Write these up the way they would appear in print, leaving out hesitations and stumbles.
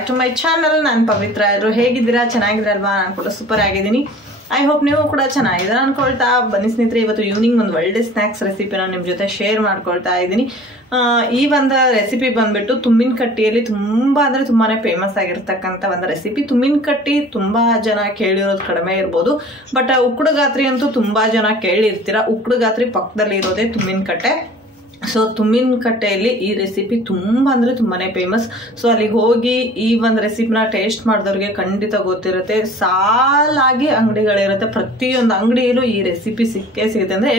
Back to my channel. ನಾನು ಪವಿತ್ರ. ಎಲ್ಲರೂ ಹೇಗಿದ್ದೀರಾ? ಚೆನ್ನಾಗಿದ್ದೀರಲ್ವಾ? ನಾನು ಕೂಡ ಸೂಪರ್ ಆಗಿದ್ದೀನಿ. ಐ ಹೋಪ್ ನೀವು ಕೂಡ ಚೆನ್ನಾಗಿದ್ದೀರಾ ಅನ್ಕೊಳ್ತಾ ಬನ್ನಿ ಸ್ನೇಹಿತರೆ. ಇವತ್ತು ಈವ್ನಿಂಗ್ ಒಂದು ಒಳ್ಳೆ ಸ್ನ್ಯಾಕ್ಸ್ ರೆಸಿಪಿನ ನಿಮ್ಮ ಜೊತೆ ಶೇರ್ ಮಾಡ್ಕೊಳ್ತಾ ಇದ್ದೀನಿ. ಈ ಒಂದು ರೆಸಿಪಿ ಬಂದ್ಬಿಟ್ಟು ತುಂಬಿನ ಕಟ್ಟಿಯಲ್ಲಿ ತುಂಬಾ ಅಂದ್ರೆ ತುಂಬಾನೇ ಫೇಮಸ್ ಆಗಿರ್ತಕ್ಕಂಥ ಒಂದು ರೆಸಿಪಿ. ತುಂಬಿನ ಕಟ್ಟಿ ತುಂಬಾ ಜನ ಕೇಳಿರೋದು ಕಡಿಮೆ ಇರ್ಬೋದು, ಬಟ್ ಉಕ್ಕುಡು ಗಾತ್ರಿ ಅಂತೂ ತುಂಬಾ ಜನ ಕೇಳಿರ್ತೀರ. ಉಕ್ಕುಡು ಗಾತ್ರಿ ಪಕ್ಕದಲ್ಲಿ ಇರೋದೇ ತುಂಬಿನ ಕಟ್ಟೆ. ಸೊ ತುಂಬಿನ ಕಟ್ಟೆಯಲ್ಲಿ ಈ ರೆಸಿಪಿ ತುಂಬಾ ಅಂದ್ರೆ ತುಂಬಾನೇ ಫೇಮಸ್. ಸೊ ಅಲ್ಲಿಗೆ ಹೋಗಿ ಈ ಒಂದು ರೆಸಿಪಿನ ಟೇಸ್ಟ್ ಮಾಡಿದವ್ರಿಗೆ ಖಂಡಿತ ಗೊತ್ತಿರುತ್ತೆ. ಸಾಲಾಗಿ ಅಂಗಡಿಗಳಿರುತ್ತೆ, ಪ್ರತಿಯೊಂದು ಅಂಗಡಿಯಲ್ಲೂ ಈ ರೆಸಿಪಿ ಸಿಕ್ಕೇ ಸಿಗುತ್ತೆ. ಅಂದ್ರೆ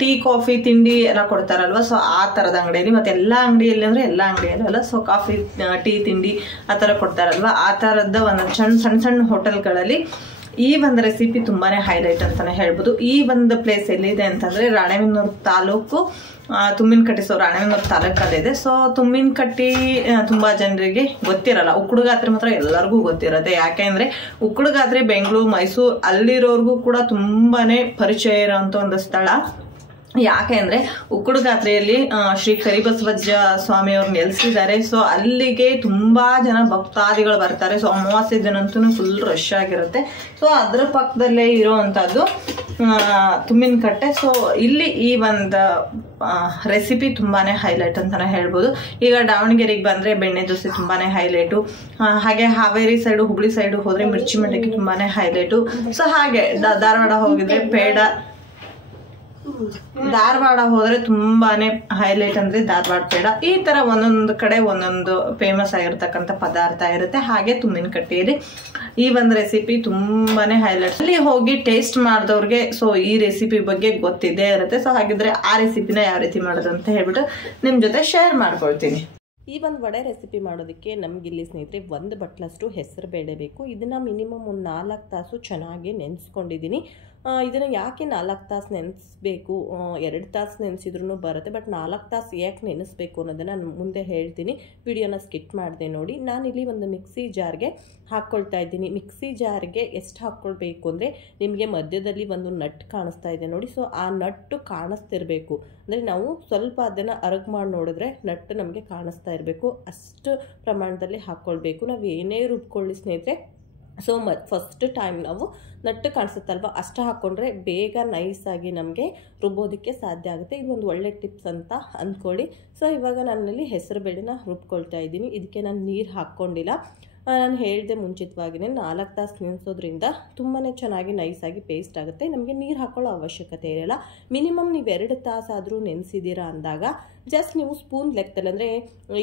ಟೀ ಕಾಫಿ ತಿಂಡಿ ಎಲ್ಲ ಕೊಡ್ತಾರಲ್ವ, ಸೊ ಆ ತರದ ಅಂಗಡಿಯಲ್ಲಿ, ಮತ್ತೆ ಎಲ್ಲಾ ಅಂಗಡಿಯಲ್ಲಿ ಅಂದ್ರೆ ಎಲ್ಲಾ ಅಂಗಡಿಯಲ್ಲೂ ಅಲ್ಲ, ಸೊ ಕಾಫಿ ಟೀ ತಿಂಡಿ ಆ ತರ ಕೊಡ್ತಾರಲ್ವ, ಆ ತರದ ಒಂದು ಸಣ್ಣ ಸಣ್ಣ ಹೋಟೆಲ್ಗಳಲ್ಲಿ ಈ ಒಂದು ರೆಸಿಪಿ ತುಂಬಾನೇ ಹೈಲೈಟ್ ಅಂತಾನೆ ಹೇಳ್ಬೋದು. ಈ ಒಂದು ಪ್ಲೇಸ್ ಎಲ್ಲಿದೆ ಅಂತಂದ್ರೆ ರಾಣೆಬೆನ್ನೂರು ತಾಲೂಕು, ತುಂಬಿನ ಕಟ್ಟಿ. ಸೊ ರಾಣೆಬೆನ್ನೂರು ತಾಲೂಕಲ್ಲಿ ಇದೆ. ಸೊ ತುಂಬಿನ ಕಟ್ಟಿ ತುಂಬಾ ಜನರಿಗೆ ಗೊತ್ತಿರಲ್ಲ, ಉಕ್ಕುಡು ಗಾತ್ರಿ ಮಾತ್ರ ಎಲ್ಲರಿಗೂ ಗೊತ್ತಿರುತ್ತೆ. ಯಾಕೆ ಅಂದ್ರೆ ಉಕ್ಕುಡು ಗಾತ್ರಿ ಬೆಂಗಳೂರು, ಮೈಸೂರು ಅಲ್ಲಿರೋರ್ಗೂ ಕೂಡ ತುಂಬಾನೇ ಪರಿಚಯ ಇರೋಂಥ ಒಂದು ಸ್ಥಳ. ಯಾಕೆ ಅಂದ್ರೆ ಉಕ್ಕುಡು ಗಾತ್ರಿಯಲ್ಲಿ ಶ್ರೀ ಕರಿಬಸವಜ್ಜ ಸ್ವಾಮಿಯವ್ರು ನೆಲೆಸಿದ್ದಾರೆ. ಸೊ ಅಲ್ಲಿಗೆ ತುಂಬಾ ಜನ ಭಕ್ತಾದಿಗಳು ಬರ್ತಾರೆ. ಸೊ ಅಮಾವಾಸ್ಯೆ ದಿನಂತೂ ಫುಲ್ ರಶ್ ಆಗಿರುತ್ತೆ. ಸೊ ಅದ್ರ ಪಕ್ಕದಲ್ಲೇ ಇರೋವಂಥದ್ದು ತುಂಬಿನ ಕಟ್ಟೆ. ಸೊ ಇಲ್ಲಿ ಈ ಒಂದು ರೆಸಿಪಿ ತುಂಬಾನೇ ಹೈಲೈಟ್ ಅಂತಾನೆ ಹೇಳ್ಬೋದು. ಈಗ ದಾವಣಗೆರೆಗೆ ಬಂದ್ರೆ ಬೆಣ್ಣೆ ದೋಸೆ ತುಂಬಾನೇ ಹೈಲೈಟು. ಹಾಗೆ ಹಾವೇರಿ ಸೈಡು, ಹುಬ್ಳಿ ಸೈಡು ಹೋದ್ರೆ ಮಿರ್ಚಿ ಮಂಡಕ್ಕಿ ತುಂಬಾನೇ ಹೈಲೈಟು. ಸೊ ಹಾಗೆ ಧಾರವಾಡ ಹೋಗಿದ್ರೆ ಪೇಡ, ಧಾರವಾಡ ಹೋದ್ರೆ ತುಂಬಾನೇ ಹೈಲೈಟ್ ಅಂದ್ರೆ ಧಾರವಾಡ ಪೇಡ. ಈ ತರ ಒಂದೊಂದು ಕಡೆ ಒಂದೊಂದು ಫೇಮಸ್ ಆಗಿರ್ತಕ್ಕಂಥ ಪದಾರ್ಥ ಇರುತ್ತೆ. ಹಾಗೆ ತುಂಬಿನ ಕಟ್ಟಿಯಲ್ಲಿ ಈ ಒಂದು ರೆಸಿಪಿ ತುಂಬಾನೇ ಹೈಲೈಟ್. ಅಲ್ಲಿ ಹೋಗಿ ಟೇಸ್ಟ್ ಮಾಡಿದವ್ರಿಗೆ ಸೊ ಈ ರೆಸಿಪಿ ಬಗ್ಗೆ ಗೊತ್ತಿದ್ದೇ ಇರುತ್ತೆ. ಸೊ ಹಾಗಿದ್ರೆ ಆ ರೆಸಿಪಿನ ಯಾವ ರೀತಿ ಮಾಡೋದು ಅಂತ ಹೇಳ್ಬಿಟ್ಟು ನಿಮ್ ಜೊತೆ ಶೇರ್ ಮಾಡ್ಕೊಳ್ತೀನಿ. ಈ ಒಂದು ವಡೆ ರೆಸಿಪಿ ಮಾಡೋದಕ್ಕೆ ನಮಗಿಲ್ಲಿ ಸ್ನೇಹಿತರೆ 1 ಬಟ್ಲಷ್ಟು ಹೆಸರು ಬೇಳೆ ಬೇಕು. ಇದನ್ನು ಮಿನಿಮಮ್ ಒಂದು 4 ತಾಸು ಚೆನ್ನಾಗಿ ನೆನೆಸ್ಕೊಂಡಿದ್ದೀನಿ. ಇದನ್ನು ಯಾಕೆ 4 ತಾಸು ನೆನೆಸ್ಬೇಕು, 2 ತಾಸು ನೆನೆಸಿದ್ರೂ ಬರುತ್ತೆ, ಬಟ್ 4 ತಾಸು ಯಾಕೆ ನೆನೆಸ್ಬೇಕು ಅನ್ನೋದನ್ನು ನಾನು ಮುಂದೆ ಹೇಳ್ತೀನಿ. ವಿಡಿಯೋನ ಸ್ಕಿಪ್ ಮಾಡಿದೆ ನೋಡಿ. ನಾನಿಲ್ಲಿ ಒಂದು ಮಿಕ್ಸಿ ಜಾರ್ಗೆ ಹಾಕ್ಕೊಳ್ತಾ ಇದ್ದೀನಿ. ಮಿಕ್ಸಿ ಜಾರ್ಗೆ ಎಷ್ಟು ಹಾಕ್ಕೊಳ್ಬೇಕು ಅಂದರೆ, ನಿಮಗೆ ಮಧ್ಯದಲ್ಲಿ ಒಂದು ನಟ್ ಕಾಣಿಸ್ತಾ ಇದೆ ನೋಡಿ. ಸೊ ಆ ನಟ್ಟು ಕಾಣಿಸ್ತಿರ್ಬೇಕು, ಅಂದರೆ ನಾವು ಸ್ವಲ್ಪ ಅದನ್ನು ಅರಗು ಮಾಡಿ ನೋಡಿದ್ರೆ ನಟ್ಟು ನಮಗೆ ಕಾಣಿಸ್ತಾ ಇರಬೇಕು. ಅಷ್ಟು ಪ್ರಮಾಣದಲ್ಲಿ ಹಾಕ್ಕೊಳ್ಬೇಕು. ನಾವು ಏನೇ ರುಬ್ಕೊಳ್ಳಿ ಸ್ನೇಹಿತರೆ, ಸೊ ಫಸ್ಟ್ ಟೈಮ್ ನಾವು ನಟ್ಟು ಕಾಣಿಸುತ್ತಲ್ವ ಅಷ್ಟು ಹಾಕ್ಕೊಂಡ್ರೆ ಬೇಗ ನೈಸಾಗಿ ನಮಗೆ ರುಬ್ಬೋದಕ್ಕೆ ಸಾಧ್ಯ ಆಗುತ್ತೆ. ಇದು ಒಂದು ಒಳ್ಳೆ ಟಿಪ್ಸ್ ಅಂತ ಅಂದ್ಕೊಳ್ಳಿ. ಸೊ ಇವಾಗ ನಾನಲ್ಲಿ ಹೆಸರು ಬೇಳೆನ ರುಬ್ಕೊಳ್ತಾ ಇದ್ದೀನಿ. ಇದಕ್ಕೆ ನಾನು ನೀರು ಹಾಕ್ಕೊಂಡಿಲ್ಲ. ನಾನು ಹೇಳಿದೆ ಮುಂಚಿತವಾಗಿಯೇ 4 ತಾಸು ನೆನೆಸೋದ್ರಿಂದ ತುಂಬಾ ಚೆನ್ನಾಗಿ ನೈಸಾಗಿ ಪೇಸ್ಟ್ ಆಗುತ್ತೆ. ನಮಗೆ ನೀರು ಹಾಕೊಳ್ಳೋ ಅವಶ್ಯಕತೆ ಇರಲ್ಲ. ಮಿನಿಮಮ್ ನೀವು 2 ತಾಸಾದರೂ ನೆನೆಸಿದ್ದೀರಾ ಅಂದಾಗ ಜಸ್ಟ್ ನೀವು ಸ್ಪೂನ್ ಲೆಕ್ಕದಲ್ಲಿ, ಅಂದರೆ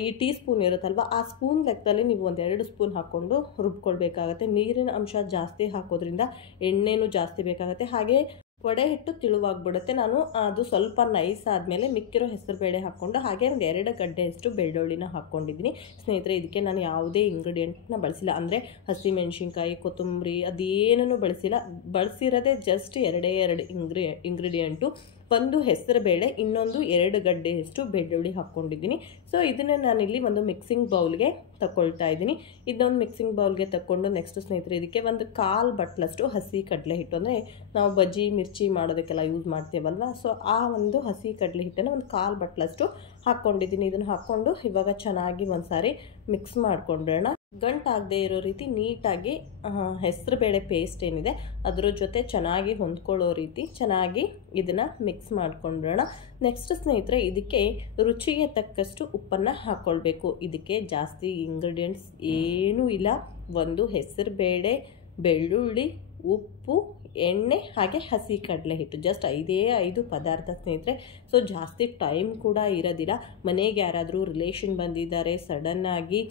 ಈ ಟೀ ಸ್ಪೂನ್ ಇರುತ್ತಲ್ವ ಆ ಸ್ಪೂನ್ ಲೆಕ್ಕದಲ್ಲಿ ನೀವು 1-2 ಸ್ಪೂನ್ ಹಾಕ್ಕೊಂಡು ರುಬ್ಕೊಳ್ಬೇಕಾಗತ್ತೆ. ನೀರಿನ ಅಂಶ ಜಾಸ್ತಿ ಹಾಕೋದ್ರಿಂದ ಎಣ್ಣೆನೂ ಜಾಸ್ತಿ ಬೇಕಾಗುತ್ತೆ. ಹಾಗೆ ವಡೆ ಹಿಟ್ಟು ತಿಳುವಾಗ್ಬಿಡುತ್ತೆ. ನಾನು ಅದು ಸ್ವಲ್ಪ ನೈಸ್ ಆದಮೇಲೆ ಮಿಕ್ಕಿರೋ ಹೆಸರು ಬೇಳೆ ಹಾಕ್ಕೊಂಡು ಹಾಗೆ ಒಂದು 2 ಗಡ್ಡೆಯಷ್ಟು ಬೆಳ್ಳುಳ್ಳಿನ ಹಾಕ್ಕೊಂಡಿದ್ದೀನಿ ಸ್ನೇಹಿತರೆ. ಇದಕ್ಕೆ ನಾನು ಯಾವುದೇ ಇಂಗ್ರೀಡಿಯೆಂಟ್ನ ಬಳಸಿಲ್ಲ, ಅಂದರೆ ಹಸಿಮೆಣ್ಸಿನ್ಕಾಯಿ, ಕೊತ್ತಂಬರಿ ಅದೇನೂ ಬಳಸಿರೋದೇ ಜಸ್ಟ್ 2 ಇಂಗ್ರೀಡಿಯೆಂಟು. ಒಂದು ಹೆಸರು ಬೇಳೆ, ಇನ್ನೊಂದು 2 ಗಡ್ಡೆಯಷ್ಟು ಬೆಳ್ಳುಳ್ಳಿ ಹಾಕ್ಕೊಂಡಿದ್ದೀನಿ. ಸೊ ಇದನ್ನು ನಾನಿಲ್ಲಿ ಒಂದು ಮಿಕ್ಸಿಂಗ್ ಬೌಲ್ಗೆ ತಗೊಳ್ತಾ ಇದ್ದೀನಿ. ಇದೊಂದು ಮಿಕ್ಸಿಂಗ್ ಬೌಲ್ಗೆ ತಗೊಂಡು ನೆಕ್ಸ್ಟ್ ಸ್ನೇಹಿತರೆ ಇದಕ್ಕೆ ಒಂದು 1/4 ಬಟ್ಲಷ್ಟು ಹಸಿ ಕಡಲೆ ಹಿಟ್ಟು, ಅಂದರೆ ನಾವು ಬಜ್ಜಿ ಮಿರ್ಚಿ ಮಾಡೋದಕ್ಕೆಲ್ಲ ಯೂಸ್ ಮಾಡ್ತೀವಲ್ವ, ಸೊ ಆ ಒಂದು ಹಸಿ ಕಡಲೆ ಹಿಟ್ಟನ್ನು ಒಂದು 1/4 ಬಟ್ಲಷ್ಟು ಹಾಕ್ಕೊಂಡಿದ್ದೀನಿ. ಇದನ್ನು ಹಾಕ್ಕೊಂಡು ಇವಾಗ ಚೆನ್ನಾಗಿ ಒಂದ್ಸಾರಿ ಮಿಕ್ಸ್ ಮಾಡ್ಕೊಂಡ್ರೋಣ. ಗಂಟಾಗದೆ ಇರೋ ರೀತಿ ನೀಟಾಗಿ ಹೆಸರು ಬೇಳೆ ಪೇಸ್ಟ್ ಏನಿದೆ ಅದರ ಜೊತೆ ಚೆನ್ನಾಗಿ ಹೊಂದ್ಕೊಳ್ಳೋ ರೀತಿ ಚೆನ್ನಾಗಿ ಇದನ್ನು ಮಿಕ್ಸ್ ಮಾಡ್ಕೊಂಡ್ರೋಣ. ನೆಕ್ಸ್ಟ್ ಸ್ನೇಹಿತರೆ ಇದಕ್ಕೆ ರುಚಿಗೆ ತಕ್ಕಷ್ಟು ಉಪ್ಪನ್ನು ಹಾಕ್ಕೊಳ್ಬೇಕು. ಇದಕ್ಕೆ ಜಾಸ್ತಿ ಇಂಗ್ರೀಡಿಯೆಂಟ್ಸ್ ಏನೂ ಇಲ್ಲ. ಒಂದು ಹೆಸರು ಬೇಳೆ, ಬೆಳ್ಳುಳ್ಳಿ, ಉಪ್ಪು, ಎಣ್ಣೆ ಹಾಗೆ ಹಸಿ ಕಡಲೆ ಹಿಟ್ಟು, ಜಸ್ಟ್ 5 ಪದಾರ್ಥ ಸ್ನೇಹಿತರೆ. ಸೊ ಜಾಸ್ತಿ ಟೈಮ್ ಕೂಡ ಇರೋದಿಲ್ಲ. ಮನೆಗೆ ಯಾರಾದರೂ ರಿಲೇಷನ್ ಬಂದಿದ್ದಾರೆ, ಸಡನ್ನಾಗಿ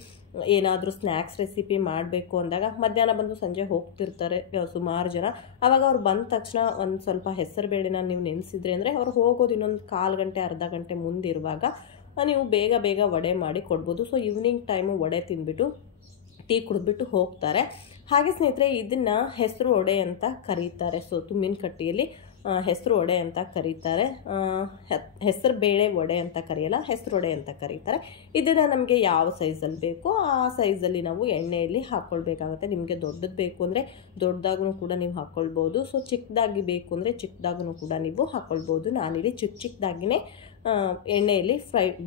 ಏನಾದರೂ ಸ್ನ್ಯಾಕ್ಸ್ ರೆಸಿಪಿ ಮಾಡಬೇಕು ಅಂದಾಗ ಮಧ್ಯಾಹ್ನ ಬಂದು ಸಂಜೆ ಹೋಗ್ತಿರ್ತಾರೆ ಸುಮಾರು ಜನ. ಆವಾಗ ಅವ್ರು ಬಂದ ತಕ್ಷಣ ಒಂದು ಸ್ವಲ್ಪ ಹೆಸರು ಬೇಳೆನ ನೀವು ನೆನೆಸಿದ್ರೆ ಅಂದರೆ ಅವ್ರು ಹೋಗೋದು ಇನ್ನೊಂದು 1/4 ಗಂಟೆ ಅರ್ಧ ಗಂಟೆ ಮುಂದಿರುವಾಗ ನೀವು ಬೇಗ ವಡೆ ಮಾಡಿ ಕೊಡ್ಬೋದು. ಸೊ ಈವ್ನಿಂಗ್ ಟೈಮು ವಡೆ ತಿಂದ್ಬಿಟ್ಟು ಟೀ ಕುಡಿದ್ಬಿಟ್ಟು ಹೋಗ್ತಾರೆ. ಹಾಗೆ ಸ್ನೇಹಿತರೆ ಇದನ್ನು ಹೆಸರು ವಡೆ ಅಂತ ಕರೀತಾರೆ. ಸೊ ತುಂಬಿನ ಕಟ್ಟಿಯಲ್ಲಿ ಹೆಸರು ವಡೆ ಅಂತ ಕರೀತಾರೆ, ಹೆಸರು ಬೇಳೆ ವಡೆ ಅಂತ ಕರೆಯಲ್ಲ, ಹೆಸರು ವಡೆ ಅಂತ ಕರೀತಾರೆ. ಇದನ್ನು ನಮಗೆ ಯಾವ ಸೈಜಲ್ಲಿ ಬೇಕೋ ಆ ಸೈಜಲ್ಲಿ ನಾವು ಎಣ್ಣೆಯಲ್ಲಿ ಹಾಕ್ಕೊಳ್ಬೇಕಾಗುತ್ತೆ. ನಿಮಗೆ ದೊಡ್ಡದು ಬೇಕು ಅಂದರೆ ದೊಡ್ಡದಾಗೂ ಕೂಡ ನೀವು ಹಾಕ್ಕೊಳ್ಬೋದು. ಸೊ ಚಿಕ್ಕದಾಗಿ ಬೇಕು ಅಂದರೆ ಚಿಕ್ಕದಾಗೂ ಕೂಡ ನೀವು ಹಾಕ್ಕೊಳ್ಬೋದು. ನಾನಿಲ್ಲಿ ಚಿಕ್ಕದಾಗಿಯೇ ಎಣ್ಣೆಯಲ್ಲಿ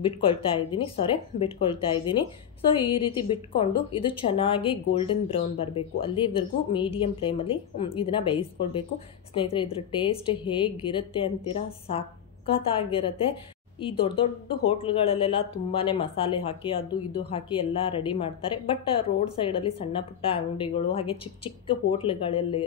ಬಿಟ್ಕೊಳ್ತಾ ಇದ್ದೀನಿ. ಸೊ ಈ ರೀತಿ ಬಿಟ್ಕೊಂಡು ಇದು ಚೆನ್ನಾಗಿ ಗೋಲ್ಡನ್ ಬ್ರೌನ್ ಬರಬೇಕು, ಅಲ್ಲಿವರೆಗೂ ಮೀಡಿಯಮ್ ಫ್ಲೇಮಲ್ಲಿ ಇದನ್ನು ಬೇಯಿಸ್ಕೊಳ್ಬೇಕು ಸ್ನೇಹಿತರೆ. ಇದ್ರ ಟೇಸ್ಟ್ ಹೇಗಿರುತ್ತೆ ಅಂತೀರಾ, ಸಖತ್ತಾಗಿರುತ್ತೆ. ಈ ದೊಡ್ಡ ದೊಡ್ಡ ಹೋಟ್ಲುಗಳಲ್ಲೆಲ್ಲ ತುಂಬಾ ಮಸಾಲೆ ಹಾಕಿ ಅದು ಇದು ಹಾಕಿ ಎಲ್ಲ ರೆಡಿ ಮಾಡ್ತಾರೆ. ಬಟ್ ರೋಡ್ ಸೈಡಲ್ಲಿ ಸಣ್ಣ ಪುಟ್ಟ ಅಂಗಡಿಗಳು ಹಾಗೆ ಚಿಕ್ಕ ಚಿಕ್ಕ ಹೋಟ್ಲುಗಳಲ್ಲಿ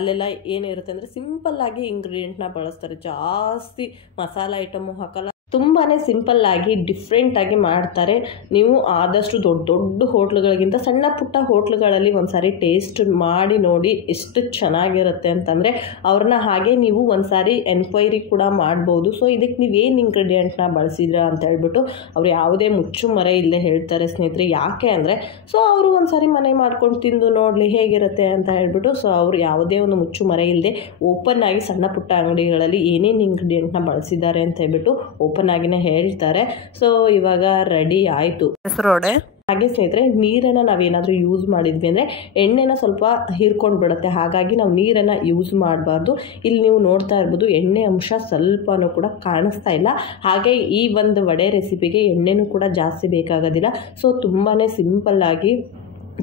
ಅಲ್ಲೆಲ್ಲ ಏನಿರುತ್ತೆ ಅಂದರೆ ಸಿಂಪಲ್ಲಾಗಿ ಇಂಗ್ರೀಡಿಯೆಂಟ್ನ ಬಳಸ್ತಾರೆ, ಜಾಸ್ತಿ ಮಸಾಲೆ ಐಟಮು ಹಾಕಲ್ಲ, ತುಂಬಾ ಸಿಂಪಲ್ಲಾಗಿ ಡಿಫ್ರೆಂಟಾಗಿ ಮಾಡ್ತಾರೆ. ನೀವು ಆದಷ್ಟು ದೊಡ್ಡ ದೊಡ್ಡ ಹೋಟ್ಲುಗಳಿಗಿಂತ ಸಣ್ಣ ಪುಟ್ಟ ಹೋಟ್ಲುಗಳಲ್ಲಿ ಒಂದು ಸಾರಿ ಟೇಸ್ಟ್ ಮಾಡಿ ನೋಡಿ ಎಷ್ಟು ಚೆನ್ನಾಗಿರುತ್ತೆ ಅಂತಂದರೆ ಅವ್ರನ್ನ ಹಾಗೆ ನೀವು ಒಂದು ಸಾರಿ ಎನ್ಕ್ವೈರಿ ಕೂಡ ಮಾಡ್ಬೋದು. ಸೊ ಇದಕ್ಕೆ ನೀವೇನು ಇಂಗ್ರೀಡಿಯೆಂಟ್ನ ಬಳಸಿದ್ರ ಅಂತ ಹೇಳ್ಬಿಟ್ಟು ಅವ್ರು ಯಾವುದೇ ಮುಚ್ಚು ಮರೆ ಇಲ್ಲದೆ ಹೇಳ್ತಾರೆ ಸ್ನೇಹಿತರೆ. ಯಾಕೆ ಅಂದರೆ ಸೊ ಅವರು ಒಂದು ಸಾರಿ ಮನೆ ಮಾಡ್ಕೊಂಡು ತಿಂದು ನೋಡಲಿ ಹೇಗಿರುತ್ತೆ ಅಂತ ಹೇಳ್ಬಿಟ್ಟು ಸೊ ಅವರು ಯಾವುದೇ ಒಂದು ಮುಚ್ಚು ಮರೆ ಇಲ್ಲದೆ ಓಪನ್ ಆಗಿ ಸಣ್ಣ ಪುಟ್ಟ ಅಂಗಡಿಗಳಲ್ಲಿ ಏನೇನು ಇಂಗ್ರೀಡಿಯೆಂಟ್ನ ಬಳಸಿದ್ದಾರೆ ಅಂತ ಹೇಳ್ಬಿಟ್ಟು ಓಪನ್ ಆಗಿನೇ ಹೇಳ್ತಾರೆ. ಸೊ ಇವಾಗ ರೆಡಿ ಆಯಿತು ಹೆಸರೋಡೆ. ಹಾಗೆ ಸ್ನೇಹಿತರೆ, ನೀರನ್ನು ನಾವೇನಾದರೂ ಯೂಸ್ ಮಾಡಿದ್ವಿ ಅಂದರೆ ಎಣ್ಣೆನ ಸ್ವಲ್ಪ ಹೀರ್ಕೊಂಡು ಬಿಡುತ್ತೆ, ಹಾಗಾಗಿ ನಾವು ನೀರನ್ನು ಯೂಸ್ ಮಾಡಬಾರ್ದು. ಇಲ್ಲಿ ನೀವು ನೋಡ್ತಾ ಇರ್ಬೋದು ಎಣ್ಣೆ ಅಂಶ ಸ್ವಲ್ಪನೂ ಕೂಡ ಕಾಣಿಸ್ತಾ ಇಲ್ಲ. ಹಾಗೆ ಈ ಒಂದು ವಡೆ ರೆಸಿಪಿಗೆ ಎಣ್ಣೆನೂ ಕೂಡ ಜಾಸ್ತಿ ಬೇಕಾಗೋದಿಲ್ಲ. ಸೊ ತುಂಬಾ ಸಿಂಪಲ್ಲಾಗಿ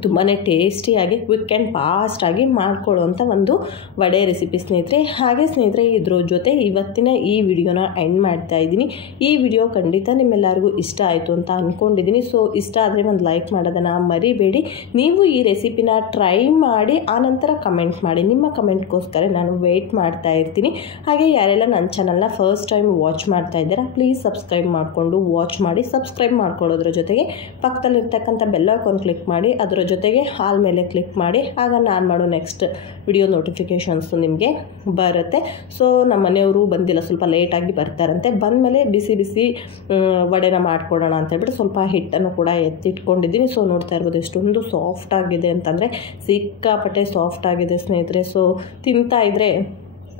ತುಂಬಾ ಟೇಸ್ಟಿಯಾಗಿ ಕ್ವಿಕ್ ಆ್ಯಂಡ್ ಫಾಸ್ಟಾಗಿ ಮಾಡ್ಕೊಳ್ಳೋವಂಥ ಒಂದು ವಡೆ ರೆಸಿಪಿ ಸ್ನೇಹಿತರೆ. ಹಾಗೆ ಸ್ನೇಹಿತರೆ, ಇದ್ರ ಜೊತೆ ಇವತ್ತಿನ ಈ ವಿಡಿಯೋನ ಎಂಡ್ ಮಾಡ್ತಾ ಇದ್ದೀನಿ. ಈ ವಿಡಿಯೋ ಖಂಡಿತ ನಿಮ್ಮೆಲ್ಲರಿಗೂ ಇಷ್ಟ ಆಯಿತು ಅಂತ ಅಂದ್ಕೊಂಡಿದ್ದೀನಿ. ಸೊ ಇಷ್ಟ ಆದರೆ ಒಂದು ಲೈಕ್ ಮಾಡೋದನ್ನು ಮರಿಬೇಡಿ. ನೀವು ಈ ರೆಸಿಪಿನ ಟ್ರೈ ಮಾಡಿ ಆನಂತರ ಕಮೆಂಟ್ ಮಾಡಿ, ನಿಮ್ಮ ಕಮೆಂಟ್ಗೋಸ್ಕರ ನಾನು ವೆಯ್ಟ್ ಮಾಡ್ತಾ ಇರ್ತೀನಿ. ಹಾಗೆ ಯಾರೆಲ್ಲ ನನ್ನ ಚಾನಲ್ನ ಫಸ್ಟ್ ಟೈಮ್ ವಾಚ್ ಮಾಡ್ತಾ ಇದ್ದೀರಾ ಪ್ಲೀಸ್ ಸಬ್ಸ್ಕ್ರೈಬ್ ಮಾಡಿಕೊಂಡು ವಾಚ್ ಮಾಡಿ. ಸಬ್ಸ್ಕ್ರೈಬ್ ಮಾಡ್ಕೊಳ್ಳೋದ್ರ ಜೊತೆಗೆ ಪಕ್ಕದಲ್ಲಿರ್ತಕ್ಕಂಥ ಬೆಲ್ ಐಕಾನ್ ಕ್ಲಿಕ್ ಮಾಡಿ, ಅದರ ಜೊತೆಗೆ ಹಾಲ್ ಮೇಲೆ ಕ್ಲಿಕ್ ಮಾಡಿ, ಆಗ ನಾನು ಮಾಡೋ ನೆಕ್ಸ್ಟ್ ವಿಡಿಯೋ ನೋಟಿಫಿಕೇಷನ್ಸು ನಿಮಗೆ ಬರುತ್ತೆ. ಸೊ ನಮ್ಮ ಮನೆಯವರು ಬಂದಿಲ್ಲ, ಸ್ವಲ್ಪ ಲೇಟಾಗಿ ಬರ್ತಾರಂತೆ. ಬಂದಮೇಲೆ ಬಿಸಿ ಬಿಸಿ ವಡೆನ ಮಾಡ್ಕೊಡೋಣ ಅಂತ ಹೇಳ್ಬಿಟ್ಟು ಸ್ವಲ್ಪ ಹಿಟ್ಟನ್ನು ಕೂಡ ಎತ್ತಿಟ್ಕೊಂಡಿದ್ದೀನಿ. ಸೊ ನೋಡ್ತಾ ಇರ್ಬೋದು ಎಷ್ಟೊಂದು ಸಾಫ್ಟ್ ಆಗಿದೆ ಅಂತಂದರೆ ಸಿಕ್ಕಾಪಟ್ಟೆ ಸಾಫ್ಟ್ ಆಗಿದೆ ಸ್ನೇಹಿತರೆ. ಸೊ ತಿಂತಾ ಇದ್ದರೆ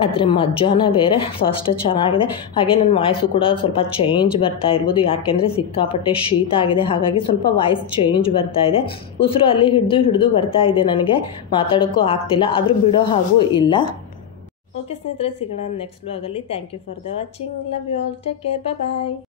ಅದರ ಮಜಾನೇ ಬೇರೆ. ಸೊ ಅಷ್ಟು ಚೆನ್ನಾಗಿದೆ. ಹಾಗೆ ನನ್ನ ವಾಯ್ಸು ಕೂಡ ಸ್ವಲ್ಪ ಚೇಂಜ್ ಬರ್ತಾ ಇರ್ಬೋದು, ಯಾಕೆಂದರೆ ಸಿಕ್ಕಾಪಟ್ಟೆ ಶೀತ ಆಗಿದೆ, ಹಾಗಾಗಿ ಸ್ವಲ್ಪ ವಾಯ್ಸ್ ಚೇಂಜ್ ಬರ್ತಾ ಇದೆ. ಉಸಿರು ಅಲ್ಲಿ ಹಿಡಿದು ಬರ್ತಾ ಇದೆ, ನನಗೆ ಮಾತಾಡೋಕ್ಕೂ ಆಗ್ತಿಲ್ಲ, ಆದರೂ ಬಿಡೋ ಹಾಗೂ ಇಲ್ಲ. ಓಕೆ ಸ್ನೇಹಿತರೆ, ಸಿಗೋಣ ನೆಕ್ಸ್ಟ್ ವ್ಲಾಗಲ್ಲಿ. Thank you for the watching. Love you all. Take care. Bye.